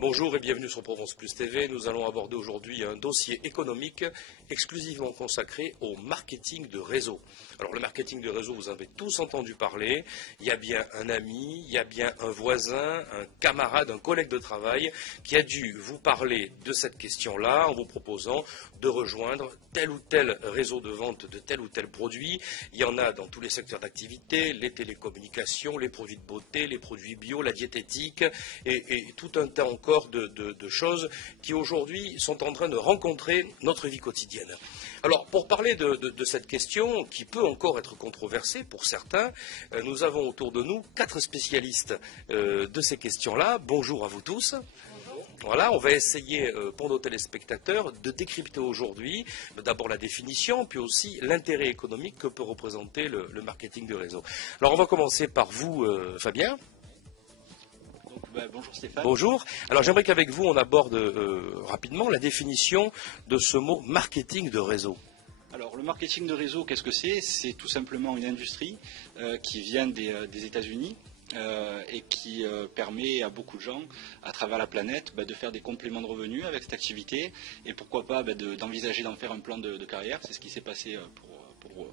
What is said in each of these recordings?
Bonjour et bienvenue sur Provence Plus TV. Nous allons aborder aujourd'hui un dossier économique exclusivement consacré au marketing de réseau. Alors le marketing de réseau, vous en avez tous entendu parler. Il y a bien un ami, il y a bien un voisin, un camarade, un collègue de travail qui a dû vous parler de cette question-là en vous proposant de rejoindre tel ou tel réseau de vente de tel ou tel produit. Il y en a dans tous les secteurs d'activité, les télécommunications, les produits de beauté, les produits bio, la diététique et tout un tas encore de choses qui aujourd'hui sont en train de rencontrer notre vie quotidienne. Alors pour parler de cette question qui peut encore être controversée pour certains, nous avons autour de nous 4 spécialistes de ces questions-là. Bonjour à vous tous. Voilà, on va essayer pour nos téléspectateurs de décrypter aujourd'hui d'abord la définition, puis aussi l'intérêt économique que peut représenter le marketing de réseau. Alors on va commencer par vous, Fabien. Bonjour Stéphane. Bonjour. Alors j'aimerais qu'avec vous on aborde rapidement la définition de ce mot marketing de réseau. Alors le marketing de réseau, qu'est-ce que c'est? C'est tout simplement une industrie qui vient des États-Unis et qui permet à beaucoup de gens à travers la planète de faire des compléments de revenus avec cette activité et pourquoi pas d'envisager d'en faire un plan de carrière. C'est ce qui s'est passé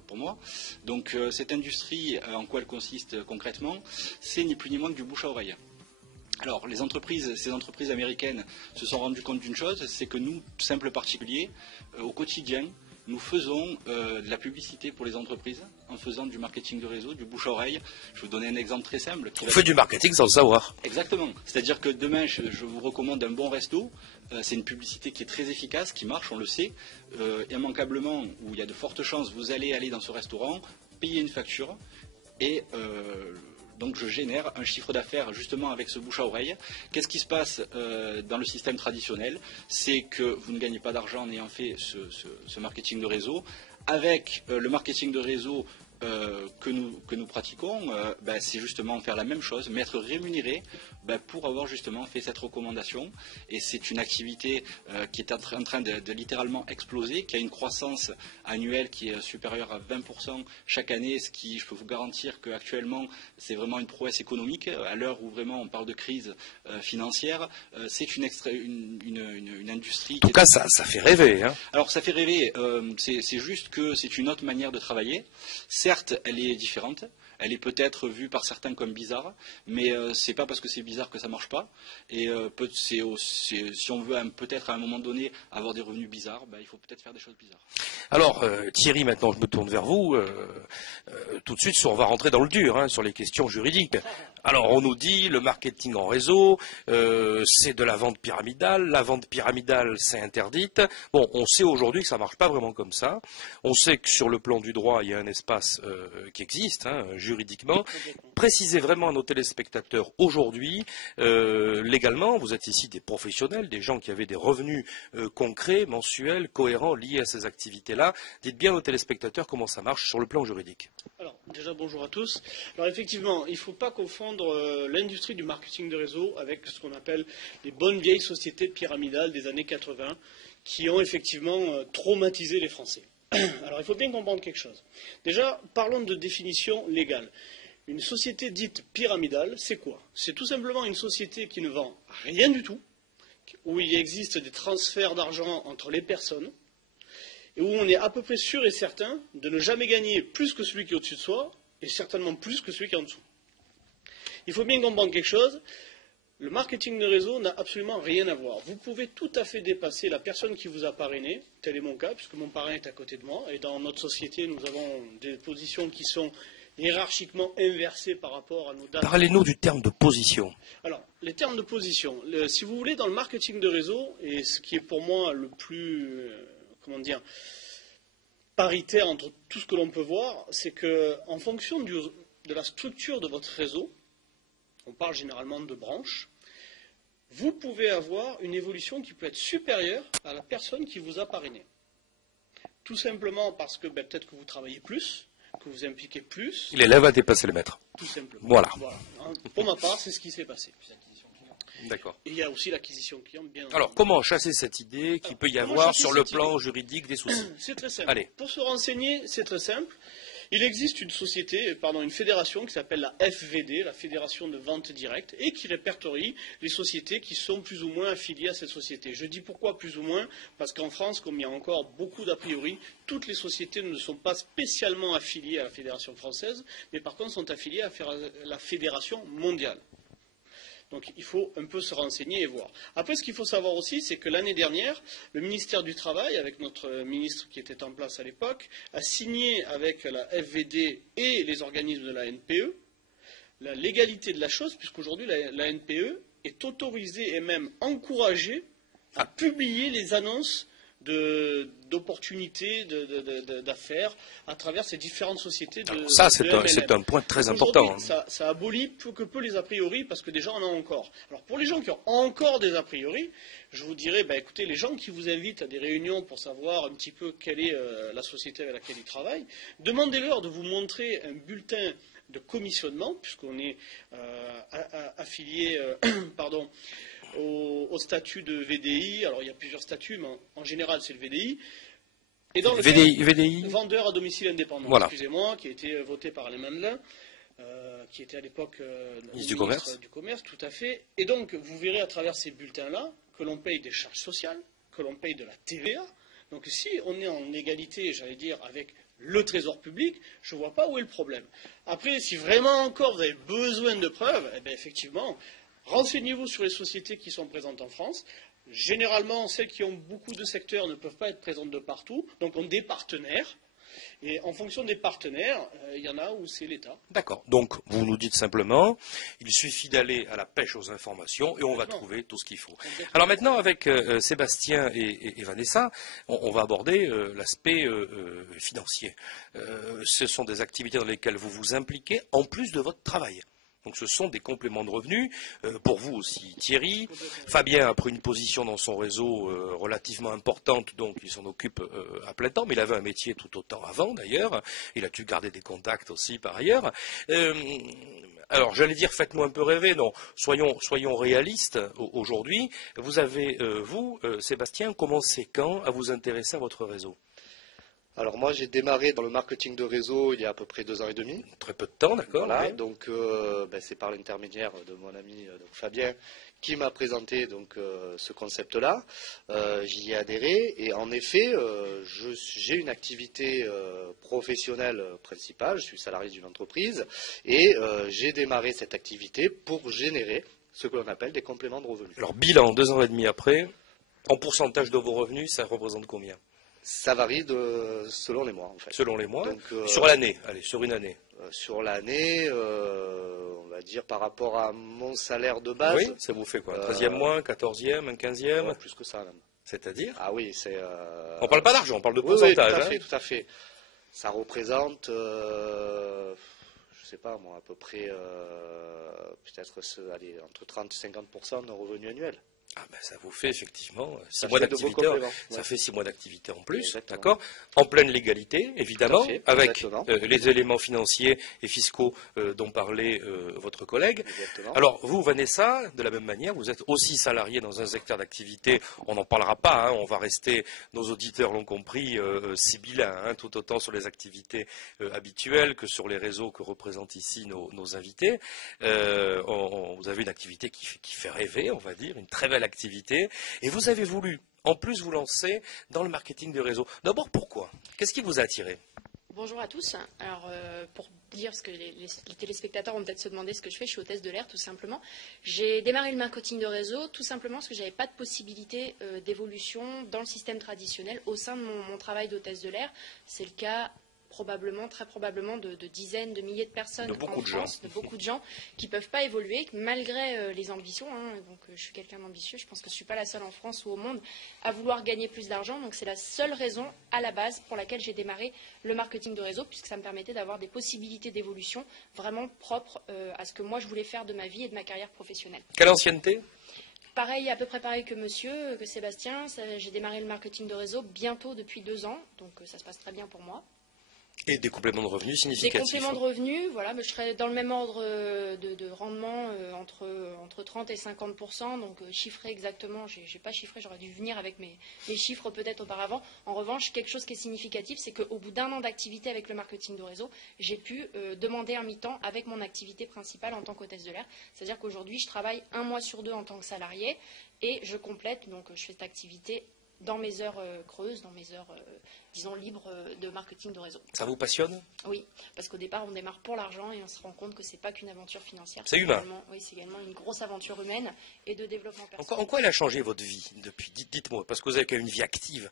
pour moi. Donc cette industrie, en quoi elle consiste concrètement? C'est ni plus ni moins que du bouche à oreille. Alors, ces entreprises américaines se sont rendues compte d'une chose, c'est que nous, simples particuliers, au quotidien, nous faisons de la publicité pour les entreprises en faisant du marketing de réseau, du bouche à oreille. Je vais vous donner un exemple très simple. On fait du marketing sans le savoir. Exactement. C'est-à-dire que demain, je vous recommande un bon resto. C'est une publicité qui est très efficace, qui marche, on le sait. Immanquablement, où il y a de fortes chances, vous allez aller dans ce restaurant, payer une facture et donc je génère un chiffre d'affaires justement avec ce bouche à oreille. Qu'est-ce qui se passe dans le système traditionnel? C'est que vous ne gagnez pas d'argent en ayant fait ce marketing de réseau. Avec le marketing de réseau que nous pratiquons, c'est justement faire la même chose, mais être rémunéré pour avoir justement fait cette recommandation. Et c'est une activité qui est en train de littéralement exploser, qui a une croissance annuelle qui est supérieure à 20% chaque année, ce qui, je peux vous garantir qu'actuellement, c'est vraiment une prouesse économique. À l'heure où vraiment on parle de crise financière, c'est une industrie... En tout cas, ça fait rêver. Hein. Alors, ça fait rêver. C'est juste que c'est une autre manière de travailler. Certes, elle est différente. Elle est peut-être vue par certains comme bizarre, mais c'est pas parce que c'est bizarre que ça marche pas. Et si on veut peut-être à un moment donné avoir des revenus bizarres, il faut peut-être faire des choses bizarres. Alors Thierry, maintenant je me tourne vers vous. Tout de suite, on va rentrer dans le dur, sur les questions juridiques. Alors on nous dit le marketing en réseau, c'est de la vente pyramidale. La vente pyramidale, c'est interdite. Bon, on sait aujourd'hui que ça marche pas vraiment comme ça. On sait que sur le plan du droit, il y a un espace qui existe, juridiquement. Précisez vraiment à nos téléspectateurs aujourd'hui, légalement, vous êtes ici des professionnels, des gens qui avaient des revenus concrets, mensuels, cohérents, liés à ces activités-là. Dites bien aux téléspectateurs comment ça marche sur le plan juridique. Alors, déjà, bonjour à tous. Alors, effectivement, il ne faut pas confondre l'industrie du marketing de réseau avec ce qu'on appelle les bonnes vieilles sociétés pyramidales des années 80 qui ont effectivement traumatisé les Français. Alors, il faut bien comprendre quelque chose. Déjà, parlons de définition légale. Une société dite pyramidale, c'est quoi? C'est tout simplement une société qui ne vend rien du tout, où il existe des transferts d'argent entre les personnes, et où on est à peu près sûr et certain de ne jamais gagner plus que celui qui est au-dessus de soi, et certainement plus que celui qui est en dessous. Il faut bien comprendre quelque chose. Le marketing de réseau n'a absolument rien à voir. Vous pouvez tout à fait dépasser la personne qui vous a parrainé, tel est mon cas, puisque mon parrain est à côté de moi, et dans notre société, nous avons des positions qui sont hiérarchiquement inversées par rapport à nos dates. Parlez-nous du terme de position. Alors, les termes de position, si vous voulez, dans le marketing de réseau, et ce qui est pour moi le plus, paritaire entre tout ce que l'on peut voir, c'est qu'en fonction de la structure de votre réseau, on parle généralement de branches, vous pouvez avoir une évolution qui peut être supérieure à la personne qui vous a parrainé. Tout simplement parce que peut-être que vous travaillez plus, que vous impliquez plus. L'élève a dépassé le maître. Tout simplement. Voilà. Pour ma part, c'est ce qui s'est passé. D'accord. Et il y a aussi l'acquisition client, bien Alors, entendu. comment chasser cette idée qu'il peut y comment avoir chasser sur le cette plan juridique des soucis? C'est très simple. Allez. Pour se renseigner, c'est très simple. Il existe une fédération qui s'appelle la FVD, la Fédération de vente directe, et qui répertorie les sociétés qui sont plus ou moins affiliées à cette société. Je dis pourquoi plus ou moins, parce qu'en France, comme il y a encore beaucoup d'a priori, toutes les sociétés ne sont pas spécialement affiliées à la Fédération française, mais par contre sont affiliées à la Fédération mondiale. Donc il faut un peu se renseigner et voir. Après, ce qu'il faut savoir aussi, c'est que l'année dernière, le ministère du Travail, avec notre ministre qui était en place à l'époque, a signé avec la FVD et les organismes de la NPE la légalité de la chose, puisqu'aujourd'hui la NPE est autorisée et même encouragée à publier les annonces d'opportunités d'affaires à travers ces différentes sociétés de Alors ça, c'est MLM. un point très Donc important. ça abolit peu que peu les a priori parce que des gens en ont encore. Alors pour les gens qui ont encore des a priori, je vous dirais, écoutez, les gens qui vous invitent à des réunions pour savoir un petit peu quelle est la société avec laquelle ils travaillent, demandez-leur de vous montrer un bulletin de commissionnement, puisqu'on est affilié pardon, au statut de VDI. Alors il y a plusieurs statuts, mais en général c'est le VDI. Et dans le VDI vendeur à domicile indépendant, voilà. Excusez-moi, qui a été voté par Alain Mandelin, qui était à l'époque ministre du Commerce, tout à fait. Et donc vous verrez à travers ces bulletins-là que l'on paye des charges sociales, que l'on paye de la TVA. Donc si on est en égalité, j'allais dire, avec le trésor public, je ne vois pas où est le problème. Après, si vraiment encore vous avez besoin de preuves, eh bien, effectivement, renseignez-vous sur les sociétés qui sont présentes en France. Généralement, celles qui ont beaucoup de secteurs ne peuvent pas être présentes de partout, donc on a des partenaires. Et en fonction des partenaires, il y en a où c'est l'État. D'accord. Donc, vous nous dites simplement, il suffit d'aller à la pêche aux informations et on va trouver tout ce qu'il faut. Alors maintenant, avec Sébastien et Vanessa, on va aborder l'aspect financier. Ce sont des activités dans lesquelles vous vous impliquez en plus de votre travail. Donc ce sont des compléments de revenus, pour vous aussi Thierry. Fabien a pris une position dans son réseau relativement importante, donc il s'en occupe à plein temps, mais il avait un métier tout autant avant d'ailleurs, il a dû garder des contacts aussi par ailleurs. Alors j'allais dire faites-nous un peu rêver, non, soyons réalistes aujourd'hui. Vous avez, vous, Sébastien, commencé quand à vous intéresser à votre réseau ? Alors moi j'ai démarré dans le marketing de réseau il y a à peu près 2 ans et demi. Très peu de temps, d'accord. Voilà, ouais. donc c'est par l'intermédiaire de mon ami donc Fabien qui m'a présenté donc ce concept-là. J'y ai adhéré et en effet j'ai une activité professionnelle principale. Je suis salarié d'une entreprise et j'ai démarré cette activité pour générer ce que l'on appelle des compléments de revenus. Alors bilan 2 ans et demi après, en pourcentage de vos revenus, ça représente combien ? Ça varie selon les mois en fait. Selon les mois. Donc, sur l'année, allez, sur une année. Sur l'année, on va dire par rapport à mon salaire de base. Oui, ça vous fait quoi? Un 13e mois, un 14e, un 15e? Plus que ça même. C'est-à-dire? Ah oui, c'est. On parle pas d'argent, on parle de oui, pourcentage. oui, tout à hein. fait, tout à fait. Ça représente, je sais pas moi, à peu près peut-être entre 30 et 50% de nos revenus annuels. Ah ben ça vous fait effectivement 6 Ça mois fait de d'activité. beaux compléments, Ça ouais. fait 6 mois d'activité en plus, Exactement. d'accord? En pleine légalité, évidemment, Tout à fait, avec exactement. les éléments financiers et fiscaux dont parlait votre collègue. Exactement. Alors vous, Vanessa, de la même manière, vous êtes aussi salarié dans un secteur d'activité. On n'en parlera pas. Hein, on va rester, nos auditeurs l'ont compris, sibyllins, hein, tout autant sur les activités habituelles que sur les réseaux que représentent ici nos invités. Vous avez une activité qui fait rêver, on va dire, une très belle activité. Et vous avez voulu, en plus, vous lancer dans le marketing de réseau. D'abord, pourquoi? Qu'est-ce qui vous a attiré? Bonjour à tous. Alors, pour dire ce que les téléspectateurs vont peut-être se demander ce que je fais, je suis hôtesse de l'air, tout simplement. J'ai démarré le marketing de réseau, tout simplement parce que je n'avais pas de possibilité d'évolution dans le système traditionnel au sein de mon travail d'hôtesse de l'air. C'est le cas très probablement de dizaines, de milliers de personnes en France, de beaucoup de gens qui ne peuvent pas évoluer malgré les ambitions. Hein. Donc, je suis quelqu'un d'ambitieux, je pense que je ne suis pas la seule en France ou au monde à vouloir gagner plus d'argent. Donc c'est la seule raison à la base pour laquelle j'ai démarré le marketing de réseau, puisque ça me permettait d'avoir des possibilités d'évolution vraiment propres à ce que moi je voulais faire de ma vie et de ma carrière professionnelle. Quelle ancienneté? Pareil, à peu près pareil que Sébastien. J'ai démarré le marketing de réseau bientôt depuis 2 ans, donc ça se passe très bien pour moi. Et des compléments de revenus Des significatifs. compléments de revenus, voilà, mais je serais dans le même ordre de rendement entre 30 et 50%. Donc chiffré exactement, j'ai pas chiffré, j'aurais dû venir avec mes chiffres peut-être auparavant. En revanche, quelque chose qui est significatif, c'est qu'au bout d'1 an d'activité avec le marketing de réseau, j'ai pu demander un mi-temps avec mon activité principale en tant qu'hôtesse de l'air. C'est-à-dire qu'aujourd'hui, je travaille 1 mois sur 2 en tant que salarié et je complète, donc je fais cette activité dans mes heures creuses, dans mes heures, disons, libres de marketing de réseau. Ça vous passionne? Oui, parce qu'au départ, on démarre pour l'argent et on se rend compte que ce n'est pas qu'une aventure financière. C'est humain. Oui, c'est également une grosse aventure humaine et de développement personnel. En quoi elle a changé votre vie depuis? Dites-moi, parce que vous avez quand même une vie active.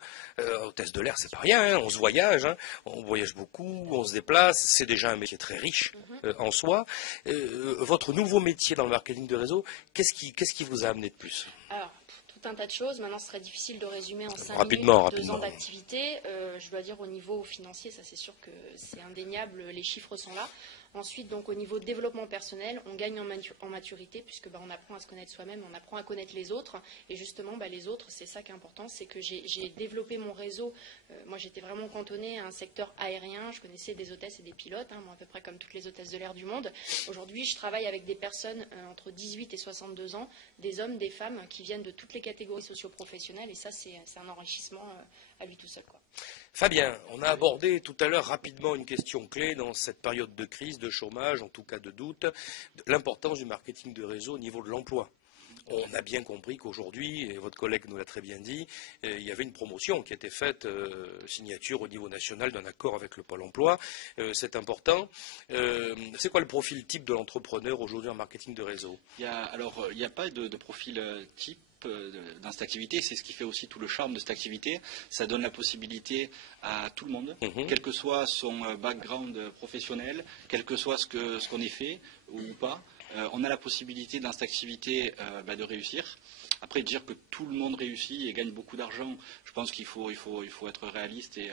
Hôtesse de l'air, c'est pas rien, hein, on se voyage, hein, on voyage beaucoup, on se déplace, c'est déjà un métier très riche en soi. Votre nouveau métier dans le marketing de réseau, qu'est-ce qui vous a amené de plus? Alors, tout un tas de choses. Maintenant, ce serait difficile de résumer en 5 Rapidement. minutes 2 ans d'activité. Je dois dire au niveau financier, ça c'est sûr que c'est indéniable, les chiffres sont là. Ensuite, donc au niveau développement personnel, on gagne en maturité puisque on apprend à se connaître soi-même, on apprend à connaître les autres. Et justement, les autres, c'est ça qui est important, c'est que j'ai développé mon réseau. Moi, j'étais vraiment cantonnée à un secteur aérien. Je connaissais des hôtesses et des pilotes, moi, à peu près comme toutes les hôtesses de l'air du monde. Aujourd'hui, je travaille avec des personnes entre 18 et 62 ans, des hommes, des femmes qui viennent de toutes les catégories socio-professionnelles. Et ça, c'est un enrichissement à lui tout seul, quoi. Fabien, on a abordé tout à l'heure rapidement une question clé dans cette période de crise, de chômage, en tout cas de doute, l'importance du marketing de réseau au niveau de l'emploi. On a bien compris qu'aujourd'hui, et votre collègue nous l'a très bien dit, il y avait une promotion qui était faite, signature au niveau national d'un accord avec le Pôle emploi. C'est important. C'est quoi le profil type de l'entrepreneur aujourd'hui en marketing de réseau? Il n'y a pas de profil type dans cette activité. C'est ce qui fait aussi tout le charme de cette activité. Ça donne la possibilité à tout le monde, quel que soit son background professionnel, quel que soit ce qu'on ait fait ou pas. On a la possibilité dans cette activité de réussir. Après, dire que tout le monde réussit et gagne beaucoup d'argent, je pense qu'il faut être réaliste et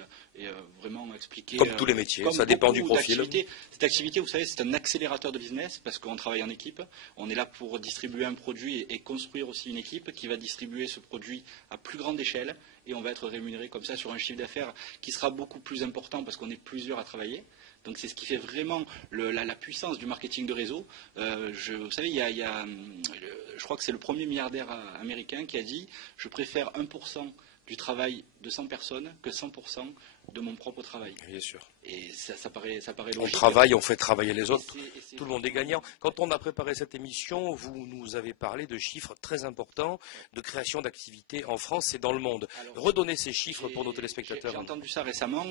vraiment expliquer. Comme tous les métiers, ça dépend du profil. Cette activité, vous savez, c'est un accélérateur de business parce qu'on travaille en équipe. On est là pour distribuer un produit et construire aussi une équipe qui va distribuer ce produit à plus grande échelle. Et on va être rémunéré comme ça sur un chiffre d'affaires qui sera beaucoup plus important parce qu'on est plusieurs à travailler. Donc c'est ce qui fait vraiment la puissance du marketing de réseau. Vous savez, je crois que c'est le premier milliardaire américain qui a dit « Je préfère 1% du travail de 100 personnes que 100% de mon propre travail. » Bien sûr. Et ça paraît logique. On travaille, on fait travailler les autres, tout le monde est gagnant. Quand on a préparé cette émission, vous nous avez parlé de chiffres très importants de création d'activités en France et dans le monde. Redonnez ces chiffres pour nos téléspectateurs. J'ai entendu ça récemment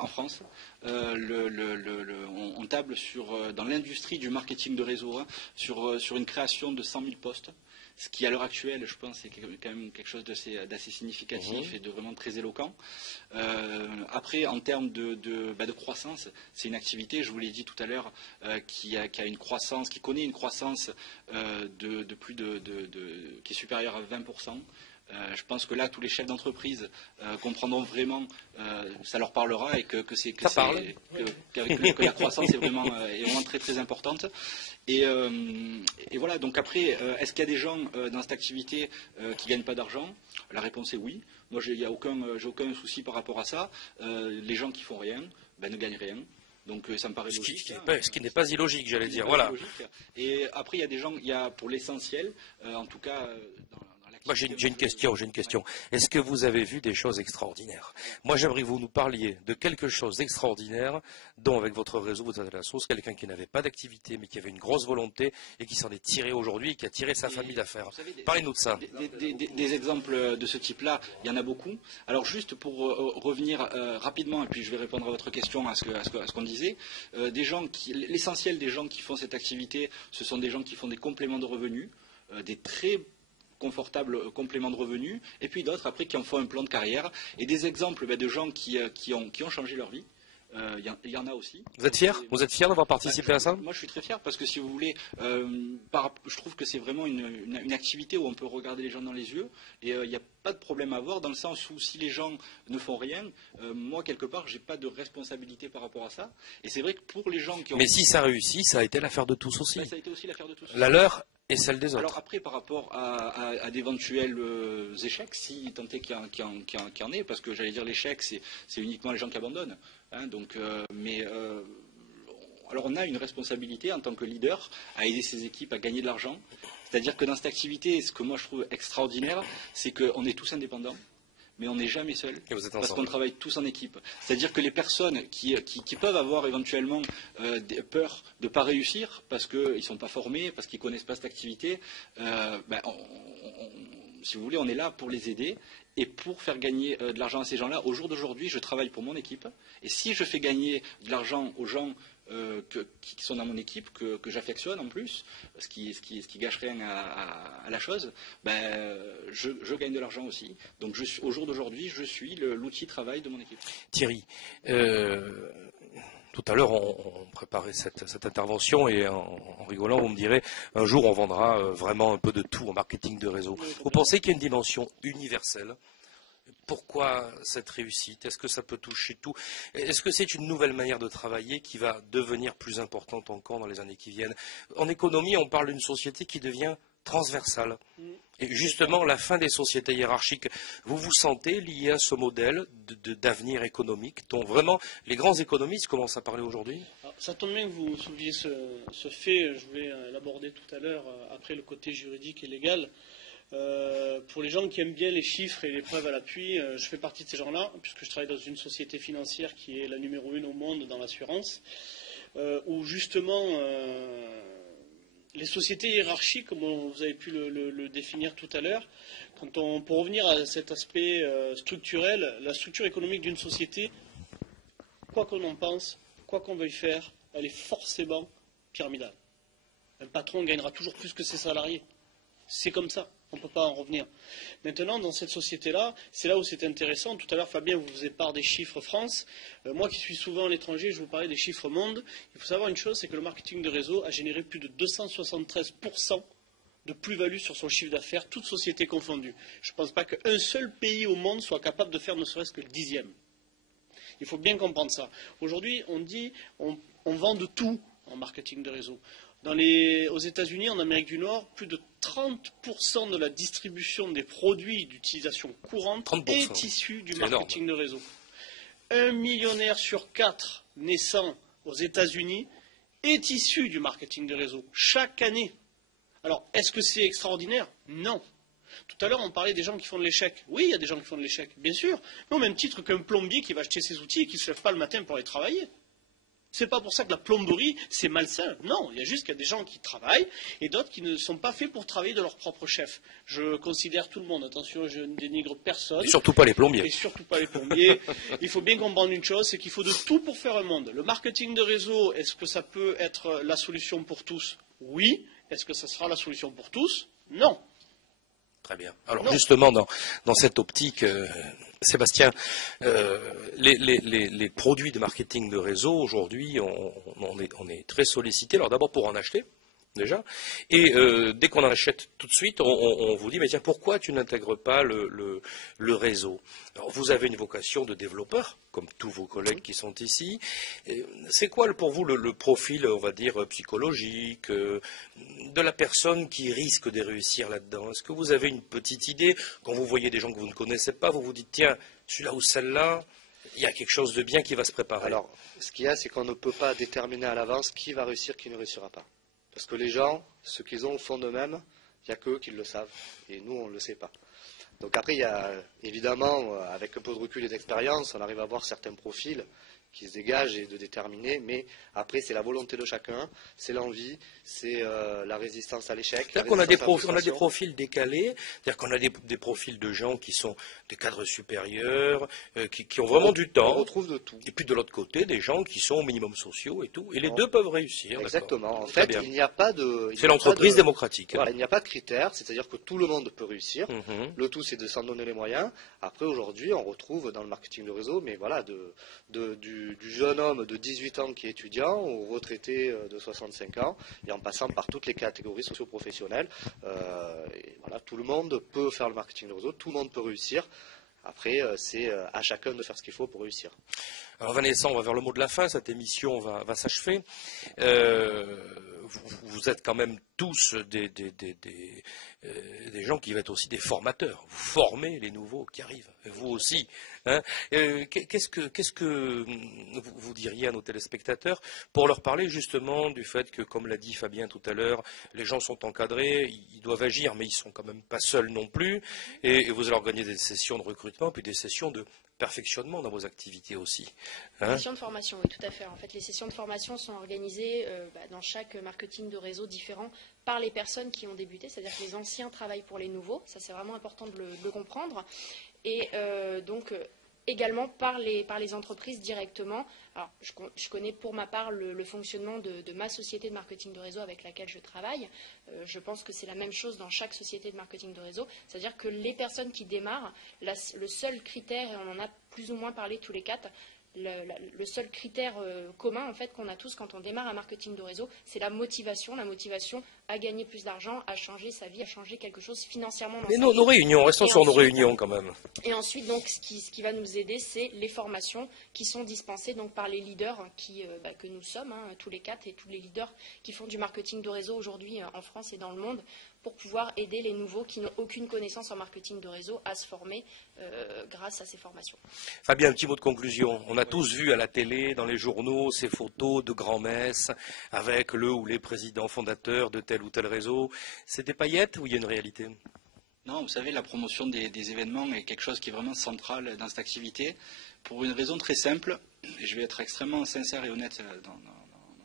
en France. On table dans l'industrie du marketing de réseau sur une création de 100 000 postes. Ce qui, à l'heure actuelle, je pense, est quand même quelque chose d'assez significatif et de vraiment très éloquent. Après, en termes de croissance, c'est une activité, je vous l'ai dit tout à l'heure, qui connaît une croissance qui est supérieure à 20%. Je pense que là, tous les chefs d'entreprise comprendront vraiment, ça leur parlera et que la croissance est vraiment très très importante. Et voilà, donc après, est-ce qu'il y a des gens dans cette activité qui ne gagnent pas d'argent? La réponse est oui. Moi, j'ai aucun souci par rapport à ça. Les gens qui font rien ne gagnent rien. Donc ça me paraît logique. Ce qui n'est pas illogique, j'allais dire. Voilà. Et après, il y a des gens, pour l'essentiel, en tout cas... Moi, j'ai une question. Est-ce que vous avez vu des choses extraordinaires? Moi, j'aimerais que vous nous parliez de quelque chose d'extraordinaire dont, avec votre réseau, vous êtes à la sauce, quelqu'un qui n'avait pas d'activité, mais qui avait une grosse volonté et qui s'en est tiré aujourd'hui et qui a tiré sa famille d'affaires. Parlez-nous de ça. Des exemples de ce type-là, il y en a beaucoup. Alors, juste pour revenir rapidement, et puis je vais répondre à votre question, à ce qu'on disait, l'essentiel des gens qui font cette activité, ce sont des gens qui font des compléments de revenus, des très confortables compléments de revenus, et puis d'autres après qui en font un plan de carrière, et des exemples de gens qui ont changé leur vie. Il y en a aussi. Vous êtes fier? Vous êtes fier d'avoir participé à ça? Moi, je suis très fier parce que, si vous voulez, je trouve que c'est vraiment une activité où on peut regarder les gens dans les yeux et il n'y a pas de problème à avoir, dans le sens où si les gens ne font rien, moi, quelque part, j'ai pas de responsabilité par rapport à ça. Et c'est vrai que pour les gens qui ont... Mais si ça réussit, ça a été l'affaire de tous aussi. Ça a été aussi l'affaire de tous. La leur et celle des autres. Alors après, par rapport à d'éventuels échecs, si tant est qu'il y en ait, parce que j'allais dire l'échec, c'est uniquement les gens qui abandonnent. Hein, donc, alors on a une responsabilité en tant que leader à aider ces équipes à gagner de l'argent. C'est-à-dire que dans cette activité, ce que moi je trouve extraordinaire, c'est qu'on est tous indépendants. Mais on n'est jamais seul, parce qu'on travaille tous en équipe. C'est-à-dire que les personnes qui peuvent avoir éventuellement peur de ne pas réussir, parce qu'ils ne sont pas formés, parce qu'ils ne connaissent pas cette activité, si vous voulez, on est là pour les aider et pour faire gagner de l'argent à ces gens-là. Au jour d'aujourd'hui, je travaille pour mon équipe, et si je fais gagner de l'argent aux gens qui sont dans mon équipe, que j'affectionne en plus, ce qui gâche rien à la chose, je gagne de l'argent aussi. Donc au jour d'aujourd'hui, je suis l'outil de travail de mon équipe. Thierry, tout à l'heure on préparait cette intervention et en rigolant vous me direz un jour on vendra vraiment un peu de tout en marketing de réseau. Vous pensez qu'il y a une dimension universelle? Pourquoi cette réussite? Est-ce que ça peut toucher tout? Est-ce que c'est une nouvelle manière de travailler qui va devenir plus importante encore dans les années qui viennent? En économie, on parle d'une société qui devient transversale. Et justement, la fin des sociétés hiérarchiques, vous vous sentez lié à ce modèle d'avenir économique dont vraiment les grands économistes commencent à parler aujourd'hui? Ça tombe bien que vous souleviez ce fait, je voulais l'aborder tout à l'heure, après le côté juridique et légal. Pour les gens qui aiment bien les chiffres et les preuves à l'appui, je fais partie de ces gens-là, puisque je travaille dans une société financière qui est la numéro 1 au monde dans l'assurance, où justement les sociétés hiérarchiques, comme vous avez pu le définir tout à l'heure, pour revenir à cet aspect structurel, la structure économique d'une société, quoi qu'on en pense, quoi qu'on veuille faire, elle est forcément pyramidale. Un patron gagnera toujours plus que ses salariés. C'est comme ça. On ne peut pas en revenir. Maintenant, dans cette société-là, c'est là où c'est intéressant. Tout à l'heure, Fabien vous faisait part des chiffres France. Moi qui suis souvent à l'étranger, je vous parlais des chiffres monde. Il faut savoir une chose, c'est que le marketing de réseau a généré plus de 273% de plus-value sur son chiffre d'affaires, toutes sociétés confondues. Je ne pense pas qu'un seul pays au monde soit capable de faire ne serait-ce que le 10e. Il faut bien comprendre ça. Aujourd'hui, on dit on vend de tout en marketing de réseau. Aux États-Unis, en Amérique du Nord, plus de 30% de la distribution des produits d'utilisation courante 30%. est issue du marketing énorme. de réseau. 1 millionnaire sur 4 naissant aux États-Unis est issu du marketing de réseau, chaque année. Alors, est-ce que c'est extraordinaire? Non. Tout à l'heure, on parlait des gens qui font de l'échec. Oui, il y a des gens qui font de l'échec, bien sûr. Mais au même titre qu'un plombier qui va acheter ses outils et qui ne se lève pas le matin pour aller travailler. C'est pas pour ça que la plomberie, c'est malsain. Non, il y a juste qu'il y a des gens qui travaillent et d'autres qui ne sont pas faits pour travailler de leur propre chef. Je considère tout le monde, attention, je ne dénigre personne. Et surtout pas les plombiers. Et surtout pas les plombiers. Il faut bien comprendre une chose, c'est qu'il faut de tout pour faire un monde. Le marketing de réseau, est-ce que ça peut être la solution pour tous? Oui. Est-ce que ça sera la solution pour tous? Non. Très bien. Alors non. justement, dans cette optique, Sébastien, les produits de marketing de réseau, aujourd'hui, on est très sollicité. Alors d'abord pour en acheter, déjà, et dès qu'on en achète tout de suite, on vous dit, mais tiens, pourquoi tu n'intègres pas le réseau? Alors vous avez une vocation de développeur, comme tous vos collègues qui sont ici. C'est quoi pour vous le profil, on va dire, psychologique de la personne qui risque de réussir là-dedans? Est-ce que vous avez une petite idée? Quand vous voyez des gens que vous ne connaissez pas, vous vous dites, tiens, celui-là ou celle-là, il y a quelque chose de bien qui va se préparer. Alors, ce qu'il y a, c'est qu'on ne peut pas déterminer à l'avance qui va réussir, qui ne réussira pas. Parce que les gens, ce qu'ils ont au fond d'eux-mêmes, il n'y a qu'eux qui le savent. Et nous, on ne le sait pas. Donc après, il y a évidemment, avec un peu de recul et d'expérience, on arrive à voir certains profils qui se dégagent et de déterminer, mais après c'est la volonté de chacun, c'est l'envie, c'est la résistance à l'échec. C'est-à-dire qu'on a des profils décalés, c'est-à-dire qu'on a des profils de gens qui sont des cadres supérieurs, qui ont vraiment du temps. On retrouve de tout. Et puis de l'autre côté, des gens qui sont au minimum sociaux et tout. Et les deux peuvent réussir. Exactement. En fait, il n'y a pas de... C'est l'entreprise démocratique. Voilà, il n'y a pas de critères, c'est-à-dire que tout le monde peut réussir. Le tout, c'est de s'en donner les moyens. Après, aujourd'hui, on retrouve dans le marketing de réseau, mais voilà, du jeune homme de 18 ans qui est étudiant au retraité de 65 ans, et en passant par toutes les catégories socio-professionnelles. Et voilà, tout le monde peut faire le marketing de réseau, tout le monde peut réussir. Après, c'est à chacun de faire ce qu'il faut pour réussir. Alors Vanessa, on va vers le mot de la fin, cette émission va s'achever. vous êtes quand même tous des gens qui vont être aussi des formateurs. Vous formez les nouveaux qui arrivent, vous aussi. Hein. Qu'est-ce que vous diriez à nos téléspectateurs pour leur parler justement du fait que, comme l'a dit Fabien tout à l'heure, les gens sont encadrés, ils doivent agir, mais ils sont quand même pas seuls non plus, et vous allez organiser des sessions de recrutement, puis des sessions de perfectionnement dans vos activités aussi. Les sessions de formation, oui, tout à fait. En fait, les sessions de formation sont organisées dans chaque marketing de réseau différent par les personnes qui ont débuté, c'est-à-dire que les anciens travaillent pour les nouveaux, ça c'est vraiment important de le comprendre, et donc également par les entreprises directement. Alors, je connais pour ma part le fonctionnement de ma société de marketing de réseau avec laquelle je travaille. Je pense que c'est la même chose dans chaque société de marketing de réseau. C'est-à-dire que les personnes qui démarrent, le seul critère, et on en a plus ou moins parlé tous les quatre, le seul critère commun en fait qu'on a tous quand on démarre un marketing de réseau, c'est la motivation à gagner plus d'argent, à changer sa vie, à changer quelque chose financièrement. Mais nos réunions, restons sur nos réunions quand même. Et ensuite, donc, ce qui va nous aider, c'est les formations qui sont dispensées donc, par les leaders que nous sommes, tous les quatre, et tous les leaders qui font du marketing de réseau aujourd'hui en France et dans le monde, pour pouvoir aider les nouveaux qui n'ont aucune connaissance en marketing de réseau à se former grâce à ces formations. Fabien, un petit mot de conclusion. On a tous vu à la télé, dans les journaux, ces photos de grand-messes avec le ou les présidents fondateurs de tel ou tel réseau. C'est des paillettes ou il y a une réalité ? Non, vous savez, la promotion des événements est quelque chose qui est vraiment central dans cette activité, pour une raison très simple, et je vais être extrêmement sincère et honnête dans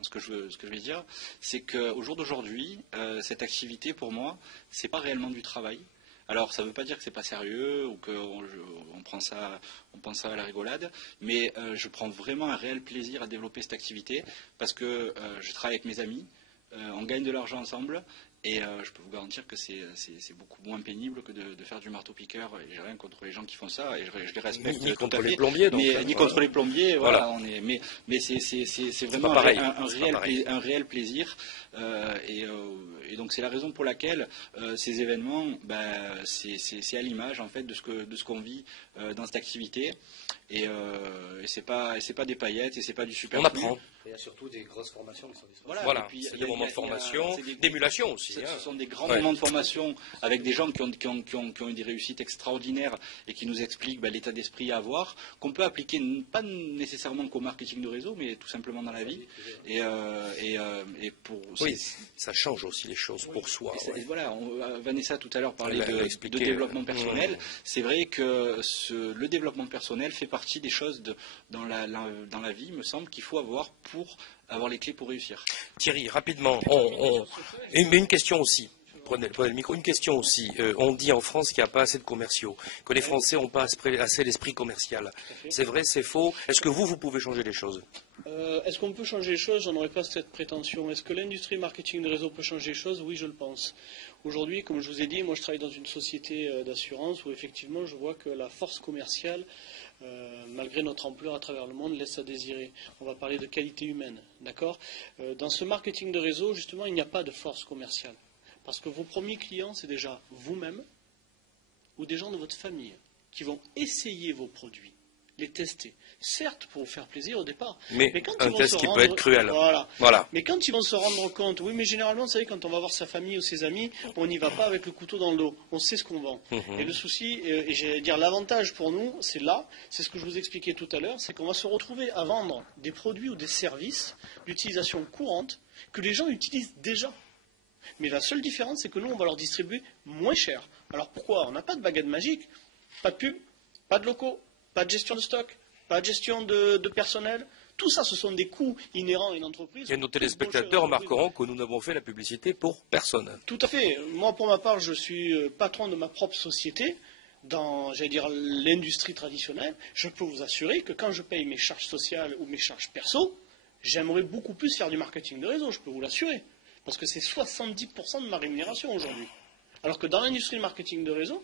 ce que je vais dire, c'est qu'au jour d'aujourd'hui, cette activité, pour moi, c'est pas réellement du travail. Alors, ça ne veut pas dire que c'est pas sérieux ou qu'on prend ça à la rigolade, mais je prends vraiment un réel plaisir à développer cette activité parce que je travaille avec mes amis, on gagne de l'argent ensemble. Et je peux vous garantir que c'est beaucoup moins pénible que de faire du marteau-piqueur. Et j'ai rien contre les gens qui font ça, et je les respecte. Ni contre les plombiers, donc. Ni contre les plombiers, voilà. Mais c'est vraiment un réel plaisir. Et donc c'est la raison pour laquelle ces événements, c'est à l'image en fait de ce qu'on vit dans cette activité. Et c'est pas des paillettes, et c'est pas du super. On apprend. Il y a surtout des grosses formations qui sont disponibles. Voilà, c'est des moments de formation, d'émulation aussi. Ce sont des grands moments de formation avec des gens qui ont eu des réussites extraordinaires et qui nous expliquent l'état d'esprit à avoir, qu'on peut appliquer pas nécessairement qu'au marketing de réseau, mais tout simplement dans la vie. Oui, ça change aussi les choses pour soi. Voilà, Vanessa tout à l'heure parlait de développement personnel. C'est vrai que le développement personnel fait partie des choses dans la vie, il me semble, qu'il faut avoir pour avoir les clés pour réussir. Thierry, rapidement, mais une question aussi. Prenez le micro. Une question aussi. On dit en France qu'il n'y a pas assez de commerciaux, que les Français n'ont pas assez l'esprit commercial. C'est vrai, c'est faux. Est-ce que vous pouvez changer les choses ? Est-ce qu'on peut changer les choses? J'en aurais pas cette prétention. Est-ce que l'industrie marketing de réseau peut changer les choses? Oui, je le pense. Aujourd'hui, comme je vous ai dit, moi je travaille dans une société d'assurance où effectivement je vois que la force commerciale, malgré notre ampleur à travers le monde, laisse à désirer. On va parler de qualité humaine, d'accord? Dans ce marketing de réseau, justement, il n'y a pas de force commerciale. Parce que vos premiers clients, c'est déjà vous-même ou des gens de votre famille qui vont essayer vos produits, les tester. Certes, pour vous faire plaisir au départ. Mais quand un test qui peut être cruel. Voilà. Mais quand ils vont se rendre compte, oui, mais généralement, vous savez, quand on va voir sa famille ou ses amis, on n'y va pas avec le couteau dans le dos. On sait ce qu'on vend. Et le souci, et j'allais dire l'avantage pour nous, c'est ce que je vous expliquais tout à l'heure, c'est qu'on va se retrouver à vendre des produits ou des services d'utilisation courante que les gens utilisent déjà. Mais la seule différence, c'est que nous, on va leur distribuer moins cher. Alors pourquoi? On n'a pas de baguette magique, pas de pub, pas de locaux, pas de gestion de stock, pas de gestion de personnel. Tout ça, ce sont des coûts inhérents à une entreprise. Et nos téléspectateurs remarqueront que nous n'avons fait la publicité pour personne. Tout à fait. Moi, pour ma part, je suis patron de ma propre société dans, j'allais dire, l'industrie traditionnelle. Je peux vous assurer que quand je paye mes charges sociales ou mes charges perso, j'aimerais beaucoup plus faire du marketing de réseau, je peux vous l'assurer. Parce que c'est 70% de ma rémunération aujourd'hui. Alors que dans l'industrie du marketing de réseau,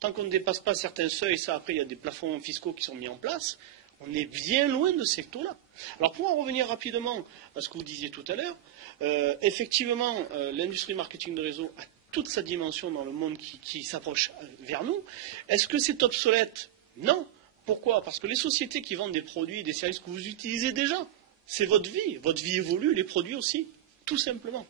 tant qu'on ne dépasse pas certains seuils, ça après il y a des plafonds fiscaux qui sont mis en place, on est bien loin de ces taux-là. Alors pour en revenir rapidement à ce que vous disiez tout à l'heure, effectivement l'industrie du marketing de réseau a toute sa dimension dans le monde qui s'approche vers nous. Est-ce que c'est obsolète? Non. Pourquoi? Parce que les sociétés qui vendent des produits et des services que vous utilisez déjà, c'est votre vie. Votre vie évolue, les produits aussi. tout simplement.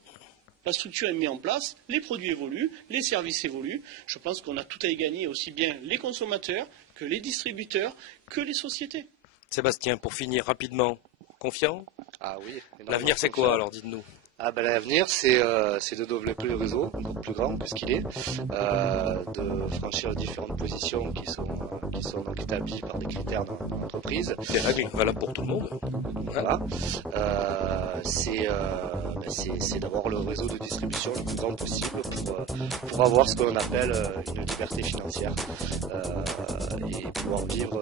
La structure est mise en place, les produits évoluent, les services évoluent. Je pense qu'on a tout à y gagner, aussi bien les consommateurs que les distributeurs, que les sociétés. Sébastien, pour finir rapidement, confiant? Ah oui. L'avenir, c'est quoi alors, dites-nous? L'avenir, c'est de développer le réseau, donc plus grand que ce qu'il est, de franchir les différentes positions qui sont donc établies par des critères dans l'entreprise. Des règles valables pour tout le monde. Voilà. C'est d'avoir le réseau de distribution le plus grand possible pour avoir ce que l'on appelle une liberté financière et pouvoir vivre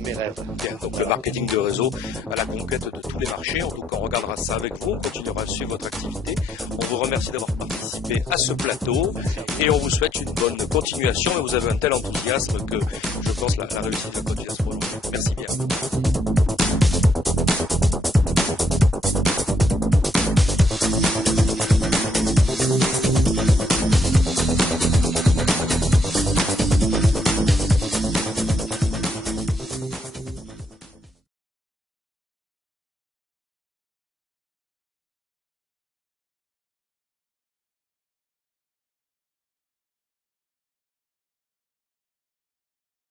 mes rêves. Bien, donc le marketing de réseau à la conquête de tous les marchés. En tout cas, on regardera ça avec vous. On continuera à suivre votre activité. On vous remercie d'avoir participé à ce plateau et on vous souhaite une bonne continuation. Et vous avez un tel enthousiasme que je pense la réussite va continuer à se prolonger. Merci bien.